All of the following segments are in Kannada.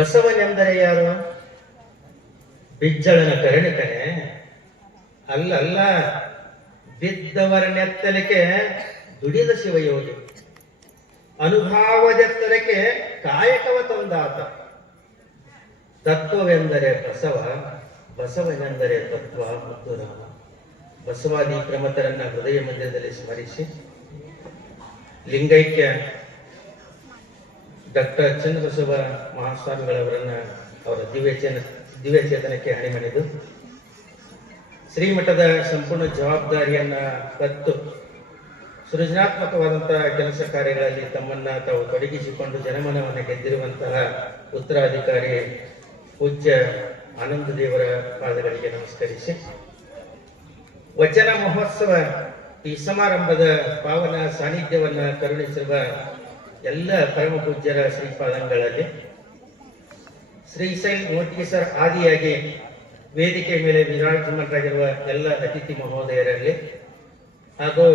ಬಸವನೆಂದರೆ ಯಾರು? ಬಿಜ್ಜಳನ ಕರುಣಿಕನೆ ಅಲ್ಲಲ್ಲ ಅಲ್ಲ ಬಿದ್ದವರ ನೆತ್ತಲಿಕೆ ದುಡಿದ ಶಿವಯೋಗಿ. ಅನುಭಾವದೆತ್ತಲಿಕೆ ಕಾಯಕವ ತಂದಾತ. ತತ್ವವೆಂದರೆ ಬಸವ, ಬಸವನೆಂದರೆ ತತ್ವ ಮತ್ತು ರಾಮ ಬಸವಾದಿ ಪ್ರಮತರನ್ನ ಹೃದಯ ಮಂದಿರದಲ್ಲಿ ಸ್ಮರಿಸಿ. ಲಿಂಗೈಕ್ಯ ಡಾಕ್ಟರ್ ಚನ್ನಬಸವ ಮಹಾಸ್ವಾಮಿಗಳವರನ್ನ ಅವರ ದಿವ್ಯಚೇನ ದಿವ್ಯಚೇತನಕ್ಕೆ ಹಣಿಮಣಿದು. ಶ್ರೀಮಠದ ಸಂಪೂರ್ಣ ಜವಾಬ್ದಾರಿಯನ್ನ ಕತ್ತು ಸೃಜನಾತ್ಮಕವಾದಂತಹ ಕೆಲಸ ಕಾರ್ಯಗಳಲ್ಲಿ ತಮ್ಮನ್ನ ತಾವು ತೊಡಗಿಸಿಕೊಂಡು ಜನಮನವನ್ನು ಗೆದ್ದಿರುವಂತಹ ಉತ್ತರಾಧಿಕಾರಿ ಪೂಜ್ಯ ಆನಂದ ದೇವರ ಪಾದಗಳಿಗೆ ನಮಸ್ಕರಿಸಿ. ವಚನ ಮಹೋತ್ಸವ ಈ ಸಮಾರಂಭದ ಪಾವನ ಸಾನ್ನಿಧ್ಯವನ್ನ ಕರುಣಿಸಿರುವ ಎಲ್ಲ ಪರಮ ಪೂಜ್ಯರ ಶ್ರೀಪಾದಂಗಳಲ್ಲಿ ಶ್ರೀಶೈಲ್ ಮೋಟಿಸರ್ ಆದಿಯಾಗಿ ವೇದಿಕೆ ಮೇಲೆ ವಿರಾಜಮಾನರಾಗಿರುವ ಎಲ್ಲ ಅತಿಥಿ ಮಹೋದಯರಲ್ಲಿ ಹಾಗೂ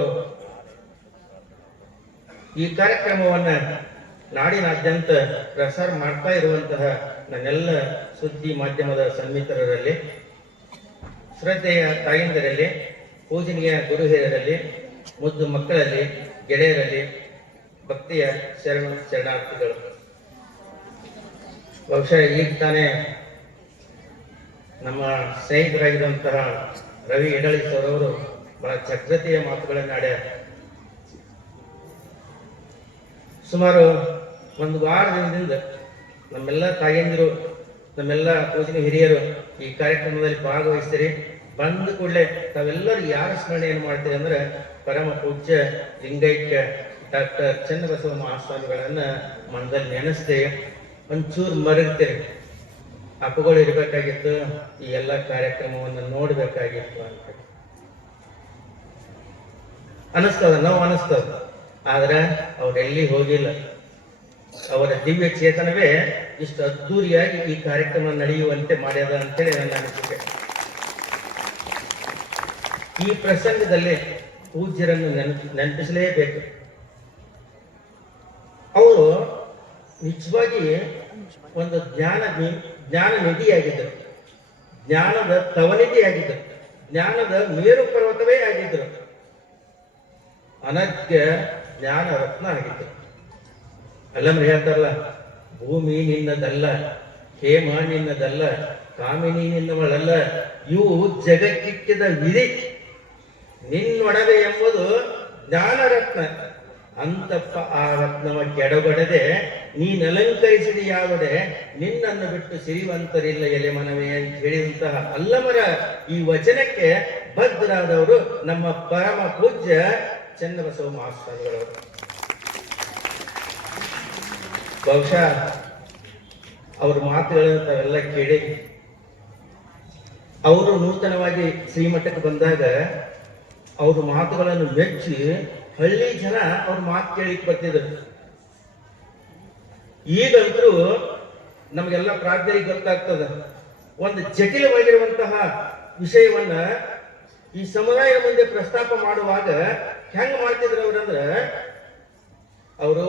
ಈ ಕಾರ್ಯಕ್ರಮವನ್ನು ನಾಡಿನಾದ್ಯಂತ ಪ್ರಸಾರ ಮಾಡ್ತಾ ಇರುವಂತಹ ನನ್ನೆಲ್ಲ ಸುದ್ದಿ ಮಾಧ್ಯಮದ ಸನ್ಮಿತರರಲ್ಲಿ, ಶ್ರದ್ಧೆಯ ತಾಯಂದಿರಲ್ಲಿ, ಪೂಜನೀಯ ಗುರು ಮುದ್ದು ಮಕ್ಕಳಲ್ಲಿ, ಗೆಳೆಯರಲ್ಲಿ ಭಕ್ತಿಯ ಶರಣ ಶರಣಾರ್ಥಿಗಳು. ಬಹುಶಃ ಈಗ ತಾನೇ ನಮ್ಮ ಸ್ನೇಹಿತರಾಗಿರುವಂತಹ ರವಿ ಅವರು ಬಹಳ ಚಕ್ರತೆಯ ಮಾತುಗಳನ್ನು ಆಡ್ಯಾರ. ಸುಮಾರು ಒಂದು ವಾರದಿಂದ ನಮ್ಮೆಲ್ಲ ತಾಯಂದಿರು, ನಮ್ಮೆಲ್ಲ ಪೂಜನೆ ಹಿರಿಯರು ಈ ಕಾರ್ಯಕ್ರಮದಲ್ಲಿ ಭಾಗವಹಿಸ್ತೀರಿ. ಬಂದ ಕೂಡಲೇ ತಾವೆಲ್ಲರೂ ಯಾರ ಸ್ಮರಣೆಯನ್ನು ಮಾಡ್ತೀರಿ ಅಂದ್ರೆ ಪರಮ ಪೂಜ್ಯ ಲಿಂಗೈಕ್ಯ ಡಾಕ್ಟರ್ ಚನ್ನಬಸವ ಮಹಾಸ್ವಾಮಿಗಳನ್ನ ಮನದಲ್ಲಿ ನೆನೆಸ್ತೇವೆ ಒಂಚೂರು ಮರಗ್ತೇವೆ. ಹಬ್ಬಗಳು ಇರಬೇಕಾಗಿತ್ತು, ಈ ಎಲ್ಲ ಕಾರ್ಯಕ್ರಮವನ್ನು ನೋಡಬೇಕಾಗಿತ್ತು ಅಂತ ಅನಿಸ್ತದ, ನಾವು ಅನಿಸ್ತದ. ಆದ್ರೆ ಅವರೆಲ್ಲಿ ಹೋಗಿಲ್ಲ. ಅವರ ದಿವ್ಯ ಚೇತನವೇ ಇಷ್ಟು ಅದ್ಧೂರಿಯಾಗಿ ಈ ಕಾರ್ಯಕ್ರಮ ನಡೆಯುವಂತೆ ಮಾಡ್ಯದ ಅಂತೇಳಿ ನನ್ನ ಅನಿಸಿಕೆ. ಈ ಪ್ರಸಂಗದಲ್ಲಿ ಪೂಜ್ಯರನ್ನು ನೆನಪಿ ನೆನಪಿಸಲೇಬೇಕು. ಅವರು ನಿಜವಾಗಿ ಒಂದು ಜ್ಞಾನ ಜ್ಞಾನ ನಿಧಿಯಾಗಿದ್ದರು. ಜ್ಞಾನದ ತವನಿಧಿಯಾಗಿದ್ದರು. ಜ್ಞಾನದ ಮೇರು ಪರ್ವತವೇ ಆಗಿದ್ದರು. ಅನಗ್ಯ ಜ್ಞಾನ ರತ್ನ ಆಗಿದ್ದರು. ಅಲ್ಲಮ್ರಿ ಹೇಳ್ತಾರಲ್ಲ, ಭೂಮಿ ನಿನ್ನದಲ್ಲ, ಹೇಮ ನಿನ್ನದಲ್ಲ, ಕಾಮಿನಿ ನಿನ್ನವಳಲ್ಲ, ಇವು ಜಗಕ್ಕಿಕ್ಕಿದ ವಿಧಿ. ನಿನ್ನೊಡವೆ ಎಂಬುದು ಜ್ಞಾನರತ್ನ ಅಂತಪ್ಪ ಆ ರತ್ನವ ಕೆಡಗೊಡದೆ ನೀನಲಂಕರಿಸಿದ ಯಾವಡೆ, ನಿನ್ನನ್ನು ಬಿಟ್ಟು ಸಿರಿವಂತರಿಲ್ಲ ಎಲೆ ಮನವೇ ಅಂತ ಹೇಳಿದಂತಹ ಅಲ್ಲಮರ ಈ ವಚನಕ್ಕೆ ಬದ್ಧರಾದವರು ನಮ್ಮ ಪರಮ ಪೂಜ್ಯ ಚನ್ನಬಸವ ಮಹಾಸ್ವಾಮಿಗಳವರು ಬಹುಶಃ ಅವ್ರ ಮಾತುಗಳನ್ನು ತಾವೆಲ್ಲ ಕೇಳಿ. ಅವರು ನೂತನವಾಗಿ ಶ್ರೀಮಠಕ್ಕೆ ಬಂದಾಗ, ಅವ್ರ ಮಾತುಗಳನ್ನು ಮೆಚ್ಚಿ ಹಳ್ಳಿ ಜನ ಅವ್ರ ಮಾತು ಕೇಳಿಕ್ ಬರ್ತಿದ್ರು. ಈಗಂತೂ ನಮಗೆಲ್ಲ ಪ್ರಾಜ್ಞೆ ಗೊತ್ತಾಗ್ತದ. ಒಂದು ಜಟಿಲವಾಗಿರುವಂತಹ ವಿಷಯವನ್ನ ಈ ಸಮುದಾಯ ಮುಂದೆ ಪ್ರಸ್ತಾಪ ಮಾಡುವಾಗ ಹೆಂಗ್ ಮಾಡ್ತಿದ್ರು ಅವ್ರಂದ್ರ, ಅವರು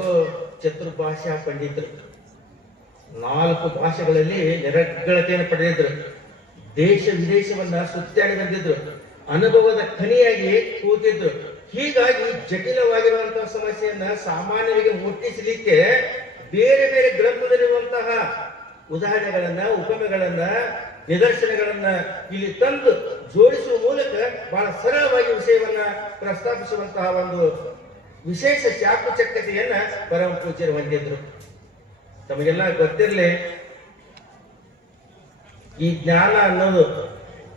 ಚತುರ್ಭಾಷಾ ಪಂಡಿತರು. ನಾಲ್ಕು ಭಾಷೆಗಳಲ್ಲಿ ನಿರಗ್ಗಳತೆಯನ್ನು ಪಡೆದಿದ್ರು. ದೇಶ ವಿದೇಶವನ್ನ ಸುತ್ತಾಡಿ ಬಂದಿದ್ರು. ಅನುಭವದ ಖನಿಯಾಗಿ ಕೂತಿದ್ರು. ಹೀಗಾಗಿ ಜಟಿಲವಾಗಿರುವಂತಹ ಸಮಸ್ಯೆಯನ್ನ ಸಾಮಾನ್ಯರಿಗೆ ಮುಟ್ಟಿಸಲಿಕ್ಕೆ ಬೇರೆ ಬೇರೆ ಗ್ರಂಥದಲ್ಲಿರುವಂತಹ ಉದಾಹರಣೆಗಳನ್ನ, ಉಪಮೆಗಳನ್ನ, ನಿದರ್ಶನಗಳನ್ನ ಇಲ್ಲಿ ತಂದು ಜೋಡಿಸುವ ಮೂಲಕ ಬಹಳ ಸರಳವಾಗಿ ವಿಷಯವನ್ನ ಪ್ರಸ್ತಾಪಿಸುವಂತಹ ಒಂದು ವಿಶೇಷ ಚಾಕುಚಕ್ಯತೆಯನ್ನ ಪರಮ ಪೂಜ್ಯರು ಹೊಂದಿದ್ರು. ತಮಗೆಲ್ಲ ಗೊತ್ತಿರಲಿ, ಈ ಜ್ಞಾನ ಅನ್ನೋದು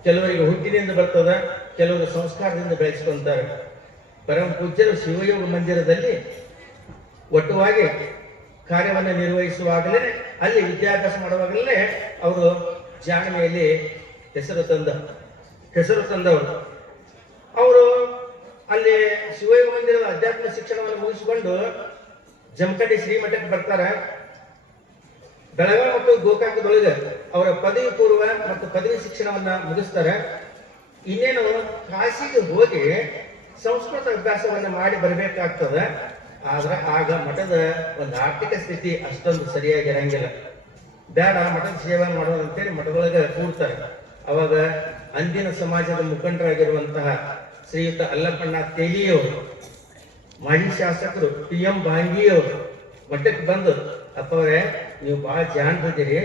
ಕೆಲವರಿಗೆ ಹುಟ್ಟಿನಿಂದ ಬರ್ತದ, ಕೆಲವರು ಸಂಸ್ಕಾರದಿಂದ ಬೆಳೆಸ್ಕೊಂತಾರೆ. ಪರಮ ಪೂಜ್ಯರು ಶಿವಯೋಗ ಮಂದಿರದಲ್ಲಿ ಒಟ್ಟುವಾಗಿ ಕಾರ್ಯವನ್ನು ನಿರ್ವಹಿಸುವಾಗಲೇ, ಅಲ್ಲಿ ವಿದ್ಯಾಭ್ಯಾಸ ಮಾಡುವಾಗಲೇ ಅವರು ಜಾಣ್ಮೆಯಲ್ಲಿ ಹೆಸರು ತಂದ, ಹೆಸರು ತಂದವರು. ಅವರು ಅಲ್ಲಿ ಶಿವಯೋಗ ಮಂದಿರದ ಅಧ್ಯಾತ್ಮ ಶಿಕ್ಷಣವನ್ನು ಮುಗಿಸಿಕೊಂಡು ಜಮಖಂಡಿ ಶ್ರೀಮಠಕ್ಕೆ ಬರ್ತಾರೆ. ಬೆಳಗಾವಿ ಮತ್ತು ಗೋಕಾಕದೊಳಗೆ ಅವರ ಪದವಿ ಪೂರ್ವ ಮತ್ತು ಪದವಿ ಶಿಕ್ಷಣವನ್ನ ಮುಗಿಸ್ತಾರೆ. ಇನ್ನೇನು ಕಾಶಿಗೆ ಹೋಗಿ ಸಂಸ್ಕೃತ ಅಭ್ಯಾಸವನ್ನು ಮಾಡಿ ಬರಬೇಕಾಗ್ತದೆ. ಆದ್ರೆ ಆಗ ಮಠದ ಒಂದು ಆರ್ಥಿಕ ಸ್ಥಿತಿ ಅಷ್ಟೊಂದು ಸರಿಯಾಗಿರಂಗಿಲ್ಲ. ಬೇಡ, ಮಠದ ಸೇವೆ ಮಾಡೋದು ಅಂತೇಳಿ ಮಠದೊಳಗೆ ಕೂಡ್ತಾರೆ ಅವಾಗ ಅಂದಿನ ಸಮಾಜದ ಮುಖಂಡರಾಗಿರುವಂತಹ ಶ್ರೀಯುತ ಅಲ್ಲಪ್ಪಣ್ಣ ತೇಲಿಯವರು, ಮಾಜಿ ಶಾಸಕರು, ಪಿ ಎಂ ಭಾಂಗಿಯವರು ಮಠಕ್ಕೆ ಬಂದು, ಅಪ್ಪವ್ರೆ, ನೀವು ಬಹಳ ಜಾಣದಿದ್ದೀರಿ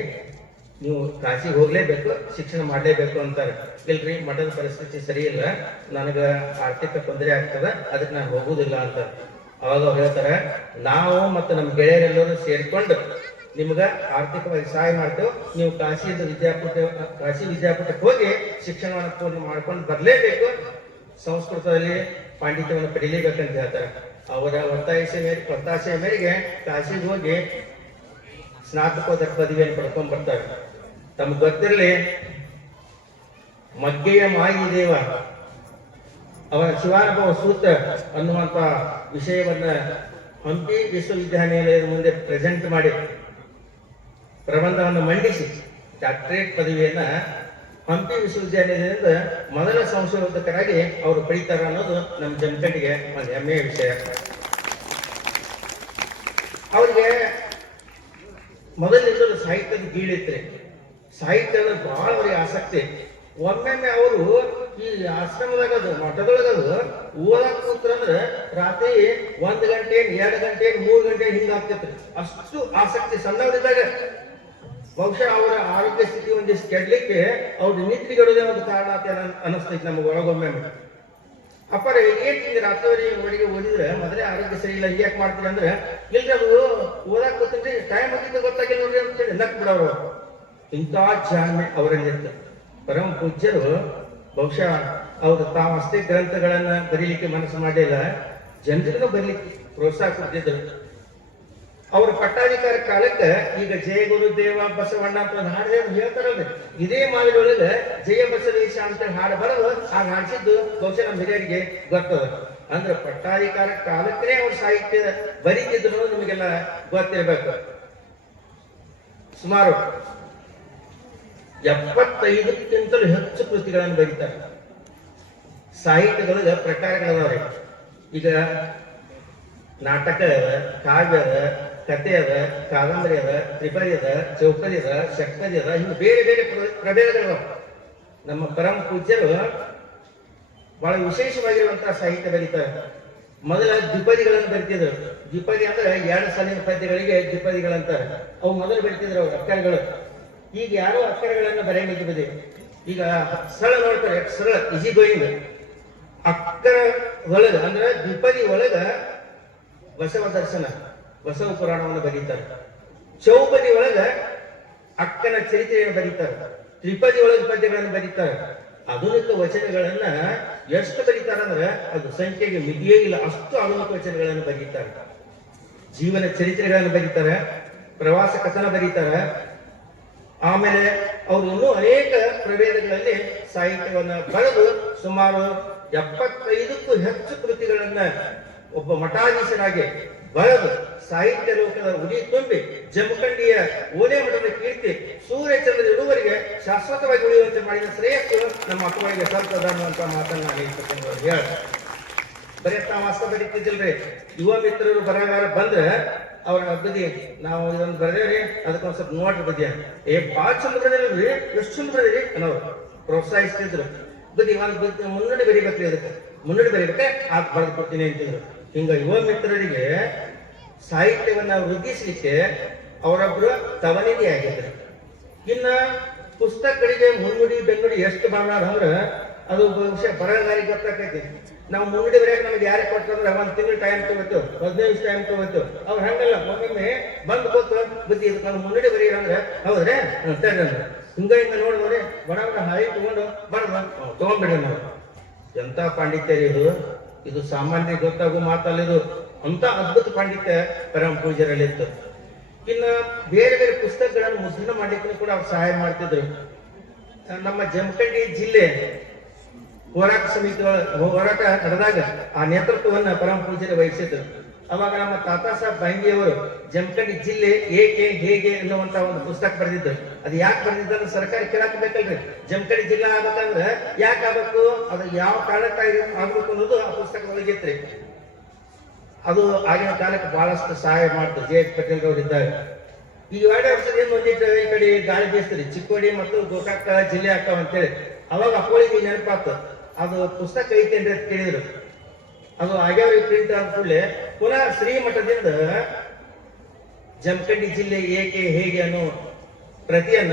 ನೀವು ಕಾಶಿಗೆ ಹೋಗ್ಲೇಬೇಕು, ಶಿಕ್ಷಣ ಮಾಡಲೇಬೇಕು ಅಂತಾರೆ. ಇಲ್ರಿ, ಮಠದ ಪರಿಸ್ಥಿತಿ ಸರಿ ಇಲ್ಲ. ನನಗೆ ಆರ್ಥಿಕ ತೊಂದರೆ ಆಗ್ತದ, ಅದಕ್ಕೆ ನಾನು ಹೋಗುದಿಲ್ಲ ಅಂತ ಅವಾಗ ಅವ್ರು ಹೇಳ್ತಾರೆ, ನಾವು ಮತ್ತು ನಮ್ಮ ಗೆಳೆಯರೆಲ್ಲರೂ ಸೇರಿಕೊಂಡು ನಿಮ್ಗೆ ಆರ್ಥಿಕವಾಗಿ ಸಹಾಯ ಮಾಡ್ತೇವೆ. ನೀವು ಕಾಶಿಯಿಂದ ವಿದ್ಯಾಪೀಠ, ಕಾಶಿ ವಿದ್ಯಾಪೀಠಕ್ಕೆ ಹೋಗಿ ಶಿಕ್ಷಣವನ್ನು ಪೂರ್ಣ ಮಾಡ್ಕೊಂಡು ಬರಲೇಬೇಕು. ಸಂಸ್ಕೃತದಲ್ಲಿ ಪಾಂಡಿತ್ಯವನ್ನು ಅಂತ ಹೇಳ್ತಾರೆ. ಅವರ ಒತ್ತಾಯಿಸಿದ ಮೇರೆ ಒತ್ತಾಸೆಯ ಮೇರೆಗೆ ಕಾಶಿಗೆ ಹೋಗಿ ಸ್ನಾತಕೋತ್ತರ ಪದವಿಯನ್ನು ಪಡ್ಕೊಂಡು ಬರ್ತಾರೆ. ತಮ್ಗೆ ಗೊತ್ತಿರಲಿ ಮಗ್ಗೆಯ ಮಾಯಿ ದೇವ, ಅವರ ಶಿವಾನುಭವ ಸೂತ್ರ ಅನ್ನುವಂತ ವಿಷಯವನ್ನ ಹಂಪಿ ವಿಶ್ವವಿದ್ಯಾನಿಲಯದ ಮುಂದೆ ಪ್ರೆಸೆಂಟ್ ಮಾಡಿ, ಪ್ರಬಂಧವನ್ನು ಮಂಡಿಸಿ ಡಾಕ್ಟರೇಟ್ ಪದವಿಯನ್ನ ಹಂಪಿ ವಿಶ್ವವಿದ್ಯಾನಿಲಯದಿಂದ ಮೊದಲ ಸಂಶೋಧಕರಾಗಿ ಅವರು ಪಡಿತಾರ ಅನ್ನೋದು ನಮ್ಮ ಜಮಖಂಡಿಗೆ ಒಂದು ಹೆಮ್ಮೆಯ ವಿಷಯ. ಅವರಿಗೆ ಮೊದಲಿಂದಲೂ ಸಾಹಿತ್ಯದ ಗೀಳಿತ್ರಿ ಸಾಹಿತ್ಯದ ಬಹಳ ಅವ್ರಿಗೆ ಆಸಕ್ತಿ. ಒಮ್ಮೊಮ್ಮೆ ಅವರು ಈ ಆಶ್ರಮದಾಗದು ಮಠದೊಳಗದು ಓದಕ್ ಕೂತ್ರಂದ್ರೆ ರಾತ್ರಿ ಒಂದ್ ಗಂಟೆ ಎರಡು ಗಂಟೆ ಮೂರು ಗಂಟೆ ಹಿಂಗಾಗ್ತಿತ್ರಿ ಅಷ್ಟು ಆಸಕ್ತಿ ಸಣ್ಣವರಿದ್ದಾಗ. ಬಹುಶಃ ಅವರ ಆರೋಗ್ಯ ಸ್ಥಿತಿ ಒಂದಿಷ್ಟು ಕೆಡ್ಲಿಕ್ಕೆ ಅವ್ರ ನಿದ್ರಿಗಡೋದೇ ಒಂದು ಕಾರಣ ಅಂತ ಅನ್- ಅನಿಸ್ತೈತಿ ನಮಗೆ ಒಳಗೊಮ್ಮೆ. ಅಪ್ಪರ, ಏನ್ ಹಿಂಗೆ ರಾತ್ರಿವರೆಗೆ ಓದಿದ್ರೆ ಮೊದಲೇ ಆರೋಗ್ಯ ಸರಿ ಇಲ್ಲ ಯಾಕೆ ಮಾಡ್ತೀರಿ ಅಂದ್ರೆ ಇಲ್ರಿ ಅದು ಓದಕ್ ಗೊತ್ತಿಲ್ರಿ ಟೈಮ್ ಆಗಿದ್ದು ಗೊತ್ತಾಗಿಲ್ಲ ನೋಡ್ರಿ ಅಂತೇಳಿ ನಕ್ ಬಿಡೋರು ಇಂಥ ಜಾಣ್ಮೆ ಅವರಲ್ಲಿತ್ತು ಪರಮ ಪೂಜ್ಯರು ಬಹುಶಃ ಅವರು ತಾವಷ್ಟೇ ಗ್ರಂಥಗಳನ್ನು ಬರೀಲಿಕ್ಕೆ ಮನಸ್ಸು ಮಾಡಿಲ್ಲ ಜನರಿಗೂ ಬರೀಲಿಕ್ಕೆ ಪ್ರೋತ್ಸಾಹ ಕೊಡ್ತಿದ್ರು ಅವ್ರ ಪಟ್ಟಾಧಿಕಾರ ಕಾಲಕ್ಕೆ ಈಗ ಜಯ ಗುರುದೇವ ಬಸವಣ್ಣ ಅಂತ ಒಂದು ಹಾಡು ಹೇಳ್ತಾರಲ್ಲ ಇದೇ ಮಾದರಿ ಒಳಗೆ ಜಯ ಬಸವೇಶ ಅಂತ ಹಾಡು ಬರೋದು ಆ ಹಾಡಿಸಿದ್ದು ಬಹುಶಃ ನಮ್ಮ ಹಿರಿಯರಿಗೆ ಗೊತ್ತದ ಅಂದ್ರೆ ಪಟ್ಟಾಧಿಕಾರ ಕಾಲಕ್ಕೇ ಅವ್ರ ಸಾಹಿತ್ಯ ಬರೀತಿದ್ರು ನಿಮಗೆಲ್ಲ ಗೊತ್ತಿರ್ಬೇಕು. ಸುಮಾರು ಎಪ್ಪತ್ತೈದಕ್ಕಿಂತಲೂ ಹೆಚ್ಚು ಕೃತಿಗಳನ್ನು ಬರೀತಾರೆ. ಸಾಹಿತ್ಯದೊಳಗೆ ಪ್ರಕಾರಗಳದಾವ್ರಿ. ಈಗ ನಾಟಕ ಅದ, ಕಾವ್ಯ ಅದ ಕತೆ ಅದ, ಕಾದಂಬರಿ ಅದ, ತ್ರಿಪದಿ ಅದ ಚೌಕರಿ ಅದ ಶಕ್ತರಿ ಅದ, ಹಿಂಗೆ ಬೇರೆ ಬೇರೆ ಪ್ರ- ಪ್ರಭೇದಗಳದಾವ ನಮ್ಮ ಪರಮ ಪೂಜ್ಯರು ಬಹಳ ವಿಶೇಷವಾಗಿರುವಂತಹ ಸಾಹಿತ್ಯ ಬರೀತಾರೆ. ಮೊದಲ ದ್ವಿಪದಿಗಳನ್ನು ಬರಿತಿದ್ರು. ದ್ವಿಪದಿ ಅಂದ್ರೆ ಎರಡು ಸಾಲಿನ ಪದ್ಯಗಳಿಗೆ ದ್ವಿಪದಿಗಳಂತಾರೆ. ಅವು ಮೊದಲು ಬರಿತಿದ್ರು ಅವ್ರು ಅಕ್ಷರಗಳು. ಈಗ ಯಾರು ಅಕ್ಷರಗಳನ್ನ ಬರೆಯಲಿಕ್ಕೆ ಬದಿ ಈಗ ಸರಳ ನೋಡ್ತಾರೆ, ಸರಳ ಇಜಿ ಗೋಯಿಂಗ್ ಅಕ್ಕರ ಒಳಗ, ಅಂದ್ರೆ ದ್ವಿಪದಿ ಒಳಗ ಬಸವ ದರ್ಶನ, ಬಸವ ಪುರಾಣವನ್ನು ಬರೀತಾರೆ. ಚೌಪದಿ ಒಳಗ ಅಕ್ಕನ ಚರಿತ್ರೆಯನ್ನು ಬರೀತಾರೆ. ತ್ರಿಪದಿ ಒಳಗ ಪದ್ಯಗಳನ್ನು ಬರೀತಾರೆ. ಆಧುನಿಕ ವಚನಗಳನ್ನ ಎಷ್ಟು ಬರೀತಾರೆ ಅಂದ್ರೆ ಅದು ಸಂಖ್ಯೆಗೆ ಮಿತಿಯೇ ಇಲ್ಲ. ಅಷ್ಟು ಆಧುನಿಕ ವಚನಗಳನ್ನು ಬರೀತಾರೆ. ಜೀವನ ಚರಿತ್ರೆಗಳನ್ನು ಬರೀತಾರೆ. ಪ್ರವಾಸ ಕಥನ ಬರೀತಾರೆ. ಆಮೇಲೆ ಅವರು ಇನ್ನೂ ಅನೇಕ ಪ್ರಭೇದಗಳಲ್ಲಿ ಸಾಹಿತ್ಯವನ್ನು ಬರೆದು ಸುಮಾರು ಎಪ್ಪತ್ತೈದಕ್ಕೂ ಹೆಚ್ಚು ಕೃತಿಗಳನ್ನ ಒಬ್ಬ ಮಠಾಧೀಶರಾಗಿ ಬರೆದು ಸಾಹಿತ್ಯ ಲೋಕದ ಉದಿ ತುಂಬಿ ಜಮಖಂಡಿಯ ಓಲೆ ಮಠದ ಕೀರ್ತಿ ಸೂರ್ಯಚಂದ್ರ ಇರುವವರಿಗೆ ಶಾಶ್ವತವಾಗಿ ಉಳಿಯುವಂತೆ ಮಾಡಿದ ಶ್ರೇಯಸ್ಸು ನಮ್ಮ ಅಕ್ಕಗಳಿಗೆ ಸಲ್ತದ ಅನ್ನುವಂತ ಮಾತನ್ನ ನಾನು ಇಷ್ಟಪಟ್ಟು ಹೇಳ ಬರೀ ತಾವು ಬರೀತಿದ್ದಿಲ್ರಿ. ಯುವ ಮಿತ್ರರು ಬರಗಾರ ಬಂದ್ರೆ ಅವ್ರ ಬದಿ ನಾವು ಇದೊಂದು ಬರೆದೇವ್ರಿ, ಅದಕ್ಕೊಂದು ಸ್ವಲ್ಪ ನೋಡ್ರಿ ಬದಿಯ. ಏ ಭಾಳ ಚಂದ ರೀ ಎಷ್ಟು ಚಂದ ಬರೆದಿರಿ ಅನ್ನೋರು ಪ್ರೋತ್ಸಾಹಿಸ್ತಿದ್ರು. ಬದಿ ಒಂದು ಬದಿ ಮುನ್ನಡೆ ಬರಿಬೇಕ್ರಿ ಅದಕ್ಕೆ. ಮುನ್ನಡೆ ಬರಿಬೇಕೆ ಆಗ ಬರೆದು ಕೊಡ್ತೀನಿ ಅಂತಿದ್ರು. ಹಿಂಗ ಯುವ ಮಿತ್ರರಿಗೆ ಸಾಹಿತ್ಯವನ್ನ ವೃದ್ಧಿಸಲಿಕ್ಕೆ ಅವರೊಬ್ರು ತವನಿಧಿ ಆಗಿದ್ರು. ಇನ್ನ ಪುಸ್ತಕಗಳಿಗೆ ಮುನ್ನುಡಿ ಬೆನ್ನುಡಿ ಎಷ್ಟು ಬಾಳ ಅಂದ್ರೆ ಅದು ಬಹುಶಃ ಬರಹಗಾರಿಗೆ ಗೊತ್ತಾಕೈತಿ. ನಾವು ಮುನ್ನುಡಿ ಬರೆಯಕ್ ನಮ್ಗೆ ಯಾರೇ ಕೊಟ್ಟಂದ್ರೆ ಒಂದ್ ತಿಂಗಳು ಟೈಮ್ ತಗೋತು ಹದಿನೈದು ಟೈಮ್ ತಗೋತು ಅವ್ರು ಹಂಗಲ್ಲ ಒಮ್ಮೊಮ್ಮೆ ಬಂದು ಗೊತ್ತು ಬುದ್ಧಿ ಇದಕ್ಕೆ ನಾನು ಮುನ್ನುಡಿ ಬರೀರಂದ್ರೆ ಹೌದ್ರೆ? ಸರಿ ಅಂದ್ರೆ ಹಿಂಗ ಹಿಂಗ ನೋಡಿದ್ರೆ ಬಡ ಬಡ ಹಾಯಿ ತಗೊಂಡು ಬಡ ತಗೊಂಡ್ಬಿಡ ನಾವು. ಎಂತ ಪಾಂಡಿತ್ಯ ರೀ ಇದು? ಇದು ಸಾಮಾನ್ಯ ಗೊತ್ತಾಗೋ ಮಾತಲ್ಲ ಇದು. ಅಂತ ಅದ್ಭುತ ಪಾಂಡಿತ್ಯ ಪರಮ ಪೂಜ್ಯರಲ್ಲಿತ್ತು ಇನ್ನು ಬೇರೆ ಬೇರೆ ಪುಸ್ತಕಗಳನ್ನು ಮುದ್ರಣ ಮಾಡಿಕೊಂಡು ಕೂಡ ಅವ್ರು ಸಹಾಯ ಮಾಡ್ತಿದ್ರು. ನಮ್ಮ ಜಮಖಂಡಿ ಜಿಲ್ಲೆ ಹೋರಾಟ ಸಮಿತಿ ಹೋರಾಟ ನಡೆದಾಗ ಆ ನೇತೃತ್ವವನ್ನು ಪರಮ ಪೂಜ್ಯರು ವಹಿಸಿದ್ರು. ಅವಾಗ ನಮ್ಮ ತಾತಾ ಸಾಹೇಬ್ ಬಾಂಗಿಯವರು ಜಮಖಂಡಿ ಜಿಲ್ಲೆ ಏಕೆ, ಹೇಗೆ ಅನ್ನುವಂತ ಒಂದು ಪುಸ್ತಕ ಬರೆದಿದ್ದರು ಅದು ಯಾಕೆ ಬರೆದಿದ್ದಾರೆ ಸರ್ಕಾರ ಕೇಳಕ್ ಬೇಕಲ್ರಿ? ಜಮಖಂಡಿ ಜಿಲ್ಲಾ ಆಗ್ಬೇಕಂದ್ರೆ ಯಾಕೆ ಆಗ್ಬೇಕು? ಅದು ಯಾವ ಕಾರಣಕ್ಕಾಗಿ ಆಗ್ಬೇಕು ಅನ್ನೋದು ಆ ಪುಸ್ತಕ ಇತ್ರಿ ಅದು ಆಗಿನ ಕಾಲಕ್ಕೆ ಬಹಳಷ್ಟು ಸಹಾಯ ಮಾಡ್ತು. ಜೆ. ಎಚ್. ಪಟೇಲ್ ಅವರು ಇದ್ದಾಗ. ಈ ಎರಡು ವರ್ಷದ ಏನು ಒಂದಿಟ್ಟು ಈ ಕಡೆ ಗಾಳಿ ಬೀಸ್ತದೆ ಚಿಕ್ಕೋಡಿ ಮತ್ತು ಗೋಕಾಕ ಜಿಲ್ಲೆ ಆಗ್ತಾವ ಅಂತೇಳಿ. ಅವಾಗ ಅಪ್ಪಳಿಗೆ ನೆನಪಾತು ಅದು ಪುಸ್ತಕ ಐತೇನ್ರಿ ಅಂತ ಕೇಳಿದ್ರು. ಅದು ಆಗ್ಯಾವ್ರಿ ಪ್ರಿಂಟ್ ಆದ ಕೂಡಲೇ ಪುನಃ ಶ್ರೀಮಠದಿಂದ ಜಮಖಂಡಿ ಜಿಲ್ಲೆ ಏಕೆ ಹೇಗೆ ಅನ್ನೋ ಪ್ರತಿಯನ್ನ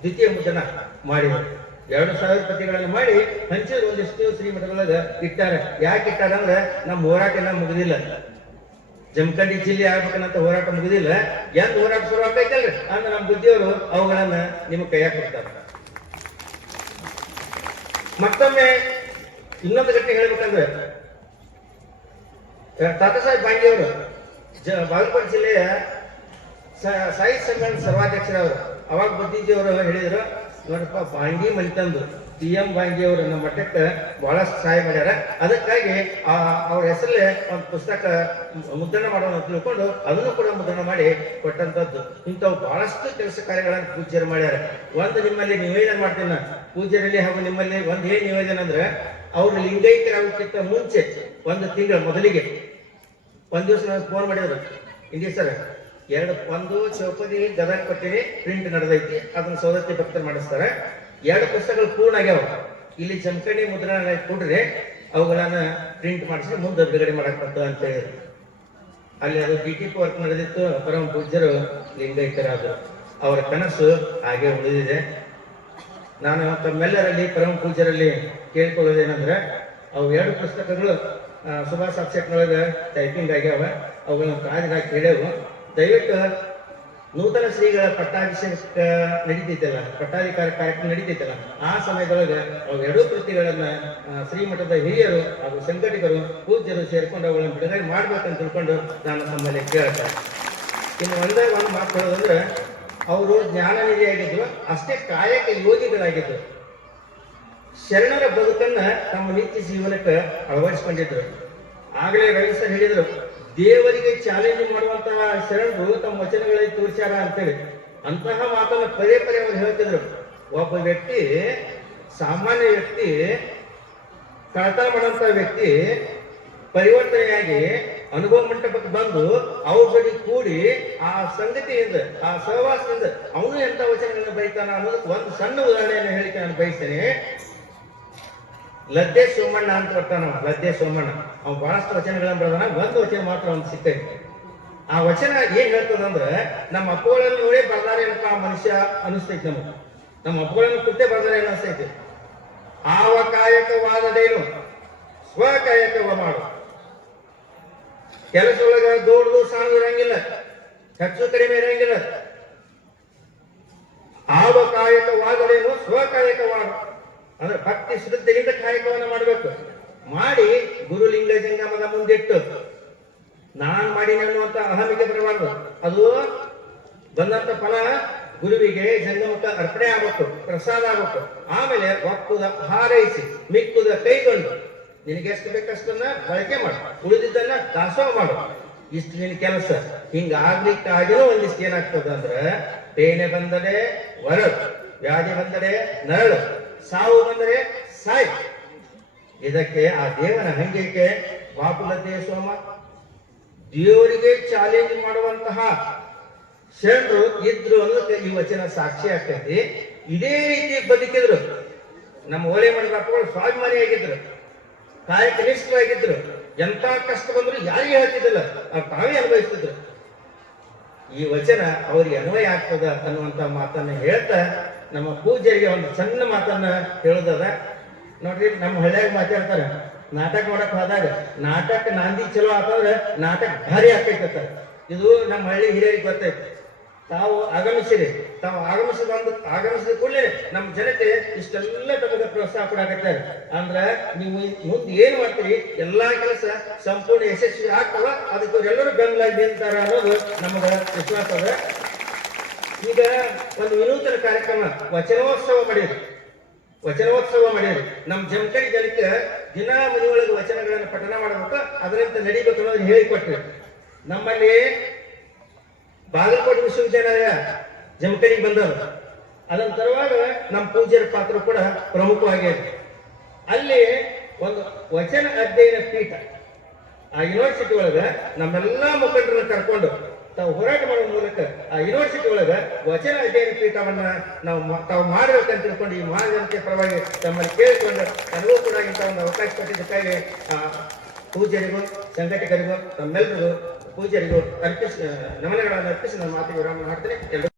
ದ್ವಿತೀಯ ಮುದ್ರಣ ಮಾಡಿದರು. ಎರಡು ಸಾವಿರ ಪ್ರತಿಗಳನ್ನು ಮಾಡಿ ಹಂಚಿದ್ರು, ಒಂದಿಷ್ಟು ಶ್ರೀಮಠದೊಳಗ ಇಟ್ಟಾರ. ಯಾಕೆ ಇಟ್ಟಾರ ಅಂದ್ರೆ ನಮ್ಮ ಹೋರಾಟ ಇನ್ನ ಮುಗಿದಿಲ್ಲ. ಜಮಖಂಡಿ ಜಿಲ್ಲೆ ಆಗ್ಬೇಕನ್ನಂತ ಹೋರಾಟ ಮುಗಿದಿಲ್ಲ. ಎಂದ ಹೋರಾಟ ಶುರು ಆಗ್ತೈತಲ್ರಿ ಅಂದ್ರೆ ನಮ್ಮ ಬುದ್ಧಿಯವರು ಅವುಗಳನ್ನ ನಿಮ್ಗೆ ಕೈಯಾಗ ಕೊಡ್ತಾರೆ. ಮತ್ತೊಮ್ಮೆ ಇನ್ನೊಂದು ಘಟನೆ ಹೇಳ್ಬೇಕಂದ್ರೆ ತಾತಾ ಸಾಹೇಬ್ ಬಾಂಗಿಯವರು ಜ, ಬಾಗಲಕೋಟೆ ಜಿಲ್ಲೆಯ ಸಾಹಿತ್ಯ ಸಮ್ಮೇಳನ ಸರ್ವಾಧ್ಯಕ್ಷರವರು. ಅವಾಗ ಬುದ್ಧಿಜಿಯವರು ಹೇಳಿದ್ರು, ನೋಡಪ್ಪ ಬಾಂಡಿ ಮನಿತಂದು ಟಿ ಎಂ ಬಾಂಗಿ ಅವರು ನಮ್ಮ ಮಠಕ್ಕೆ ಬಹಳಷ್ಟು ಸಹಾಯ ಮಾಡ್ಯಾರ. ಅದಕ್ಕಾಗಿ ಆ, ಅವ್ರ ಹೆಸರಲ್ಲೇ ಒಂದು ಪುಸ್ತಕ ಮುದ್ರಣ ಮಾಡೋಣ ತಿಳ್ಕೊಂಡು ಅದನ್ನು ಕೂಡ ಮುದ್ರಣ ಮಾಡಿ ಕೊಟ್ಟಂತದ್ದು ಇಂಥವು ಬಹಳಷ್ಟು ಕೆಲಸ ಕಾರ್ಯಗಳನ್ನು ಪೂಜ್ಯರು ಮಾಡ್ಯಾರ. ಒಂದು ನಿಮ್ಮಲ್ಲಿ ನಿವೇದನೆ ಮಾಡ್ತೀನಿ ಪೂಜ್ಯರಲ್ಲಿ ಹಾಗೂ ನಿಮ್ಮಲ್ಲಿ ಒಂದು ಏನು ನಿವೇದನೆ ಅಂದ್ರೆ ಅವರು ಲಿಂಗೈಕ್ಯರಾಗೋಕ್ಕಿಂತ ಮುಂಚೆ ಒಂದು ತಿಂಗಳ ಮೊದಲಿಗೆ. ಒಂದ್ ದಿವಸ ಫೋನ್ ಮಾಡಿದ್ರು. ಇಂಡಿ ಸರ್, ಎರಡು, ಒಂದು ಚೌಪದಿ ಗದಗ ಕೊಟ್ಟಿರಿ ಪ್ರಿಂಟ್ ನಡೆದೈತಿ. ಅದನ್ನ ಸೌದತ್ತಿ ಭಕ್ತರು ಮಾಡಿಸ್ತಾರೆ. ಎರಡು ಪುಸ್ತಕಗಳು ಪೂರ್ಣ ಆಗ್ಯಾವ. ಇಲ್ಲಿ ಜಮಖಂಡಿ ಮುದ್ರಣ ಕೊಟ್ರೆ ಅವುಗಳನ್ನ ಪ್ರಿಂಟ್ ಮಾಡಿಸಿ ಮುಂದೆ ಬಿಡುಗಡೆ ಮಾಡಕ್ ಬರ್ತದ ಅಂತ ಹೇಳಿದ್ರು. ಅಲ್ಲಿ ಅದು ಬಿ ಟಿ ಪಿ ವರ್ಕ್ ನಡೆದಿತ್ತು, ಪರಮ ಪೂಜ್ಯರು ಲಿಂಗೈಕ್ಯರಾದರು ಅವರ ಕನಸು ಹಾಗೆ ಉಳಿದಿದೆ. ನಾನು ತಮ್ಮೆಲ್ಲರಲ್ಲಿ, ಪರಮ ಪೂಜ್ಯರಲ್ಲಿ ಕೇಳ್ಕೊಳ್ಳೋದೇನಂದ್ರೆ, ಅವು ಎರಡು ಪುಸ್ತಕಗಳು ಸುಭಾಷ್ ಅಬ್ಸೆಟ್ನೊಳಗೆ ಟೈಪಿಂಗ್ ಆಗ್ಯಾವ. ಅವುಗಳನ್ನ ಕಾದಿನ ಕೇಳ್ಯಾವು ದಯವಿಟ್ಟು ನೂತನ ಶ್ರೀಗಳ ಪಟ್ಟಾಭಿಷೇಕ ನಡೀತೈತಲ್ಲ, ಪಟ್ಟಾಧಿಕಾರ ಕಾರ್ಯಕ್ರಮ ನಡೀತೈತಲ್ಲ. ಆ ಸಮಯದೊಳಗೆ ಎರಡೂ ಕೃತಿಗಳನ್ನ ಶ್ರೀಮಠದ ಹಿರಿಯರು ಹಾಗೂ ಸಂಘಟಕರು ಪೂಜ್ಯರು ಸೇರ್ಕೊಂಡು ಅವುಗಳನ್ನು ಬಿಡುಗಡೆ ಮಾಡ್ಬೇಕಂತ ತಿಳ್ಕೊಂಡು ನಾನು ತಮ್ಮಲ್ಲಿ ಕೇಳ್ತೇನೆ ಇನ್ನು ಒಂದೇ ಒಂದು ಮಾತು ಹೇಳೋದಂದ್ರೆ, ಅವರು ಜ್ಞಾನನಿಧಿ ಆಗಿದ್ರು ಅಷ್ಟೇ ಕಾಯಕ ಯೋಗಿಗಳಾಗಿದ್ರು ಶರಣರ ಬದುಕನ್ನ ತಮ್ಮ ನಿತ್ಯ ಜೀವನಕ್ಕೆ ಅಳವಡಿಸಿಕೊಂಡಿದ್ರು. ಆಗಲೇ ರವಿ ಸರ್ ಹೇಳಿದ್ರು ದೇವರಿಗೆ ಚಾಲೆಂಜ್ ಮಾಡುವಂತಹ ಶರಣರು ತಮ್ಮ ವಚನಗಳಲ್ಲಿ ತೋರಿಸ್ಯಾರ ಅಂತೇಳಿ. ಅಂತಹ ಮಾತನ್ನ ಪದೇ ಪದೇ ಅವರು ಹೇಳ್ತಿದ್ರು. ಒಬ್ಬ ವ್ಯಕ್ತಿ, ಸಾಮಾನ್ಯ ವ್ಯಕ್ತಿ, ಕಳತನ ಮಾಡುವಂತ ವ್ಯಕ್ತಿ, ಪರಿವರ್ತನೆಯಾಗಿ ಅನುಭವ ಮಂಟಪಕ್ಕೆ ಬಂದು ಅವ್ರ ಜೊತೆ ಕೂಡಿ ಆ ಸಂಗತಿಯಿಂದ, ಆ ಸಹವಾಸದಿಂದ ಅವನು ಎಂತ ವಚನಗಳನ್ನು ಬೈತಾನ ಅನ್ನೋದಕ್ಕೆ ಒಂದು ಸಣ್ಣ ಉದಾಹರಣೆಯನ್ನು ಹೇಳಿಕೆ ನಾನು ಬಯಸ್ತೇನೆ. ಲದ್ದೆ ಸೋಮಣ್ಣ ಅಂತ ಬರ್ತಾನ ಲದ್ದೆ ಸೋಮಣ್ಣ. ಅವ್ ಬಹಳಷ್ಟು ವಚನಗಳನ್ನ ಬರೋದನ್ನ ಒಂದು ವಚನ ಮಾತ್ರ ಒಂದು ಸಿಕ್ಕೈತಿ ಆ ವಚನ ಏನ್ ಹೇಳ್ತದಂದ್ರೆ, ನಮ್ಮ ಅಪ್ಪಗಳಲ್ಲಿ ನೋಡಿ ಬರ್ದಾರೆ ಅಂತ ಆ ಮನುಷ್ಯ ಅನಿಸ್ತೈತಿ ನಮಗೆ. ನಮ್ಮ ಅಪ್ಪಗಳನ್ನು ಕುರಿತೇ ಬರ್ದಾರೆ ಅನಿಸ್ತೈತಿ ಆವ ಕಾಯಕವಾದದೇನು ಸ್ವಕಾಯಕವ ಮಾಡು ಕೆಲಸ ಒಳಗ ದೊಡ್ಡದು ಸಣ್ಣ ಇರಂಗಿಲ್ಲ. ಹೆಚ್ಚು ಕಡಿಮೆ ಇರಂಗಿಲ್ಲ. ಆವ ಕಾಯಕವಾದರೇನು ಸ್ವಕಾಯಕವಾಡು ಅಂದ್ರೆ ಭಕ್ತಿ ಶ್ರದ್ಧೆಯಿಂದ ಕಾಯಕವನ್ನು ಮಾಡಬೇಕು. ಮಾಡಿ ಗುರುಲಿಂಗ ಜಂಗಮದ ಮುಂದಿಟ್ಟು ನಾನ್ ಮಾಡೀನಿ ಅನ್ನುವಂತ ಅಹಮಿಗೆ ಬರಬಾರ್ದು. ಅದು ಬಂದಂತ ಫಲ ಗುರುವಿಗೆ ಜಂಗಮಕ್ಕೆ ಅರ್ಪಣೆ ಆಗಬೇಕು, ಪ್ರಸಾದ ಆಗಬೇಕು. ಆಮೇಲೆ ಒಕ್ಕುದ ಹಾರೈಸಿ, ಮಿಕ್ಕುದ ಕೈಗೊಂಡು, ನಿನಗೆ ಎಷ್ಟು ಬೇಕಷ್ಟನ್ನ ಬಳಕೆ ಮಾಡು. ಉಳಿದಿದ್ದನ್ನ ದಾಸೋಹ ಮಾಡು. ಇಷ್ಟು ನಿನ್ ಕೆಲಸ. ಹಿಂಗ ಆಗ್ಲಿಕ್ಕಾಗಿನೂ ಒಂದಿಷ್ಟು ಏನಾಗ್ತದ ಅಂದ್ರೆ, ಪೇನೆ ಬಂದರೆ ವರಳು ವ್ಯಾಧಿ ಬಂದರೆ ನರಳು, ಸಾವು ಬಂದರೆ ಸಾಯ್. ಇದಕ್ಕೆ ಆ ದೇವನ ಹಂಗಿಕೆ ಬಾಪುಲತೆ ಸೋಮ. ದೇವರಿಗೆ ಚಾಲೆಂಜ್ ಮಾಡುವಂತಹ ಶರಣರು ಇದ್ರು ಅನ್ನೋದಕ್ಕೆ ಈ ವಚನ ಸಾಕ್ಷಿ ಆಗ್ತೈತಿ. ಇದೇ ರೀತಿ ಬದುಕಿದ್ರು. ನಮ್ಮ ಓಲೆ ಮನೆ ಬಾಪುಗಳು ಸ್ವಾಭಿಮಾನಿಯಾಗಿದ್ರು. ಕಾಯಕ ಆಗಿದ್ರು ಎಂತ ಕಷ್ಟ ಬಂದ್ರು ಯಾರಿಗೆ ಹೇಳ್ತಿದ್ದಿಲ್ಲ. ಅವ್ರು ತಾವೇ ಅನುಭವಿಸ್ತಿದ್ರು. ಈ ವಚನ ಅವರಿಗೆ ಅನ್ವಯ ಆಗ್ತದ ಅನ್ನುವಂತ ಮಾತನ್ನ ಹೇಳ್ತಾ ನಮ್ಮ ಪೂಜೆಗೆ ಒಂದು ಸಣ್ಣ ಮಾತನ್ನ ಹೇಳೋದದ. ನೋಡ್ರಿ ನಮ್ಮ ಹಳ್ಳಿಯಾಗ ಮಾತಾಡ್ತಾರೆ, ನಾಟಕ ಮಾಡಕ್ ಹೋದಾಗ, ನಾಟಕ ನಾಂದಿ ಚಲೋ ಆತಂದ್ರೆ ನಾಟಕ ಭಾರಿ ಆಕೈತ ಇದು ನಮ್ಮ ಹಳ್ಳಿ ಹಿರಿಯರಿಗೆ ಗೊತ್ತೈತೆ. ತಾವು ಆಗಮಿಸಿರಿ, ತಾವು ಆಗಮಿಸಿದ ಆಗಮಿಸಿದ ಕೂಡಲೇ ನಮ್ಮ ಜನತೆ ಇಷ್ಟೆಲ್ಲ ತಮಗೆ ಪ್ರೋತ್ಸಾಹ ಕೊಡಾಕತ್ತಾರೆ ಅಂದ್ರೆ ನೀವು ಮುಂದೆ ಏನ್ ಮಾಡ್ತೀರಿ, ಎಲ್ಲಾ ಕೆಲಸ ಸಂಪೂರ್ಣ ಯಶಸ್ವಿ ಆಗ್ತವ, ಅದಕ್ಕೆ ಅವರೆಲ್ಲರೂ ಬೆಂಬಲ ನಿಂತಾರ ಅನ್ನೋದು ನಮಗ ವಿಶ್ವಾಸ ಅದ. ಈಗ ಒಂದು ವಿನೂತನ ಕಾರ್ಯಕ್ರಮ, ವಚನೋತ್ಸವ ಮಾಡಿರಿ ವಚನೋತ್ಸವ ಮಾಡ್ಯಾರ. ನಮ್ಮ ಜಮಕರಿ ಜನಕ್ಕೆ ದಿನ ಮನೆಯೊಳಗೆ ವಚನಗಳನ್ನು ಪಠನ ಮಾಡಬೇಕು, ಅದರಂತೆ ನಡಿಬೇಕು ಅನ್ನೋದು ಹೇಳಿಕೊಟ್ರಿ ನಮ್ಮಲ್ಲಿ ಬಾಗಲಕೋಟೆ ವಿಶ್ವವಿದ್ಯಾಲಯ ಜಮಖಂಡಿಗೆ ಬಂದವರು ಅದನ್ನ ತರುವಾಗ ನಮ್ಮ ಪೂಜ್ಯರ ಪಾತ್ರ ಕೂಡ ಪ್ರಮುಖವಾಗಿದೆ ಅಲ್ಲಿ ಒಂದು ವಚನ ಅಧ್ಯಯನ ಪೀಠ ಆ ಯೂನಿವರ್ಸಿಟಿ ಒಳಗೆ ನಮ್ಮೆಲ್ಲಾ ಮುಖಂಡರನ್ನ ಕರ್ಕೊಂಡು ತಾವು ಹೋರಾಟ ಮಾಡುವ ಮೂಲಕ ಆ ಯೂನಿವರ್ಸಿಟಿ ಒಳಗ ವಚನ ಅಧ್ಯಯನ ಪೀಠವನ್ನ ನಾವು ತಾವು ಮಾಡಬೇಕಂತ ತಿಳ್ಕೊಂಡು ಈ ಮಹಾಜನತೆ ಪರವಾಗಿ ತಮ್ಮಲ್ಲಿ ಕೇಳಿಕೊಂಡು ನನಗೂ ಕೂಡ ಇಂಥ ಒಂದು ಅವಕಾಶ ಕೊಟ್ಟಿದ್ದಕ್ಕಾಗಿ, ಆ, ಪೂಜ್ಯರಿಗೂ, ಸಂಘಟಕರಿಗೂ ತಮ್ಮೆಲ್ಲರಿಗೂ ಪೂಜ್ಯರಿಗೂ ಅರ್ಪಿಸಿ ನಮನಗಳನ್ನು ಅರ್ಪಿಸಿ ನನ್ನ ಮಾತಿಗೆ ವಿರಾಮ ಮಾಡ್ತೇನೆ